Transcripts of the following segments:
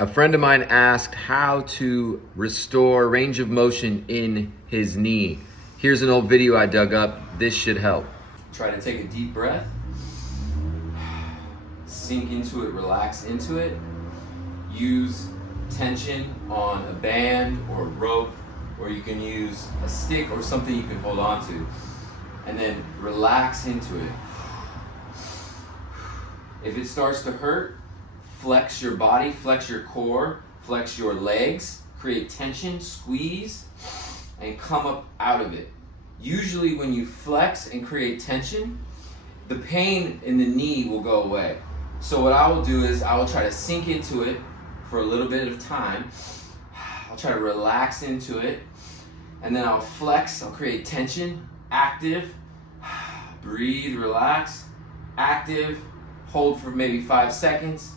A friend of mine asked how to restore range of motion in his knee. Here's an old video I dug up. This should help. Try to take a deep breath. Sink into it, relax into it. Use tension on a band or a rope, or you can use a stick or something you can hold on to. And then relax into it. If it starts to hurt, flex your body, flex your core, flex your legs, create tension, squeeze, and come up out of it. Usually when you flex and create tension, the pain in the knee will go away. So what I will do is I will try to sink into it for a little bit of time. I'll try to relax into it, and then I'll flex, I'll create tension, active, breathe, relax, active, hold for maybe 5 seconds,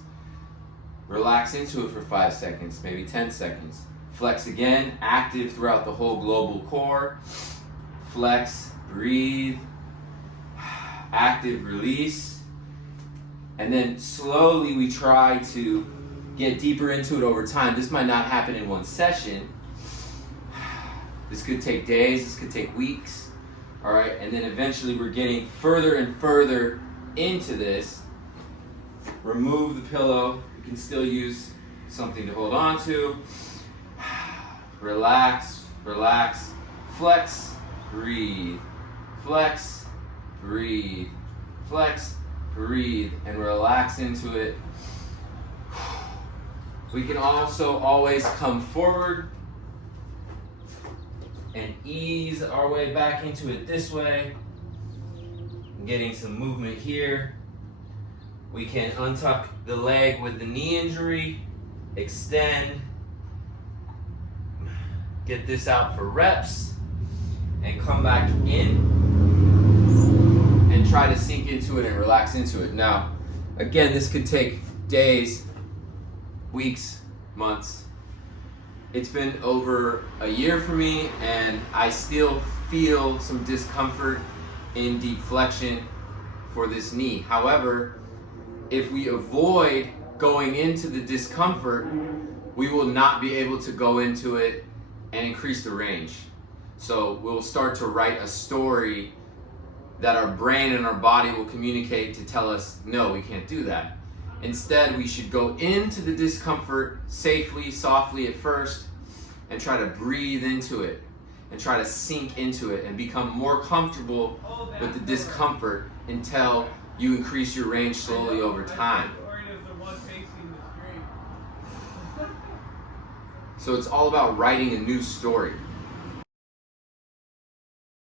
relax into it for 5 seconds, maybe 10 seconds. Flex again, active throughout the whole global core. Flex, breathe, active, release. And then slowly we try to get deeper into it over time. This might not happen in one session. This could take days, this could take weeks. All right, and then eventually we're getting further and further into this. Remove the pillow. You can still use something to hold on to. Relax, relax, flex, breathe, flex, breathe, flex, breathe, and relax into it. We can also always come forward and ease our way back into it this way. Getting some movement here. We can untuck the leg with the knee injury, extend, get this out for reps, and come back in and try to sink into it and relax into it. Now, again, this could take days, weeks, months. It's been over a year for me, and I still feel some discomfort in deep flexion for this knee. However, if we avoid going into the discomfort, we will not be able to go into it and increase the range. So we'll start to write a story that our brain and our body will communicate to tell us, no, we can't do that. Instead, we should go into the discomfort safely, softly at first, and try to breathe into it and try to sink into it and become more comfortable with the discomfort until you increase your range slowly over time. So it's all about writing a new story.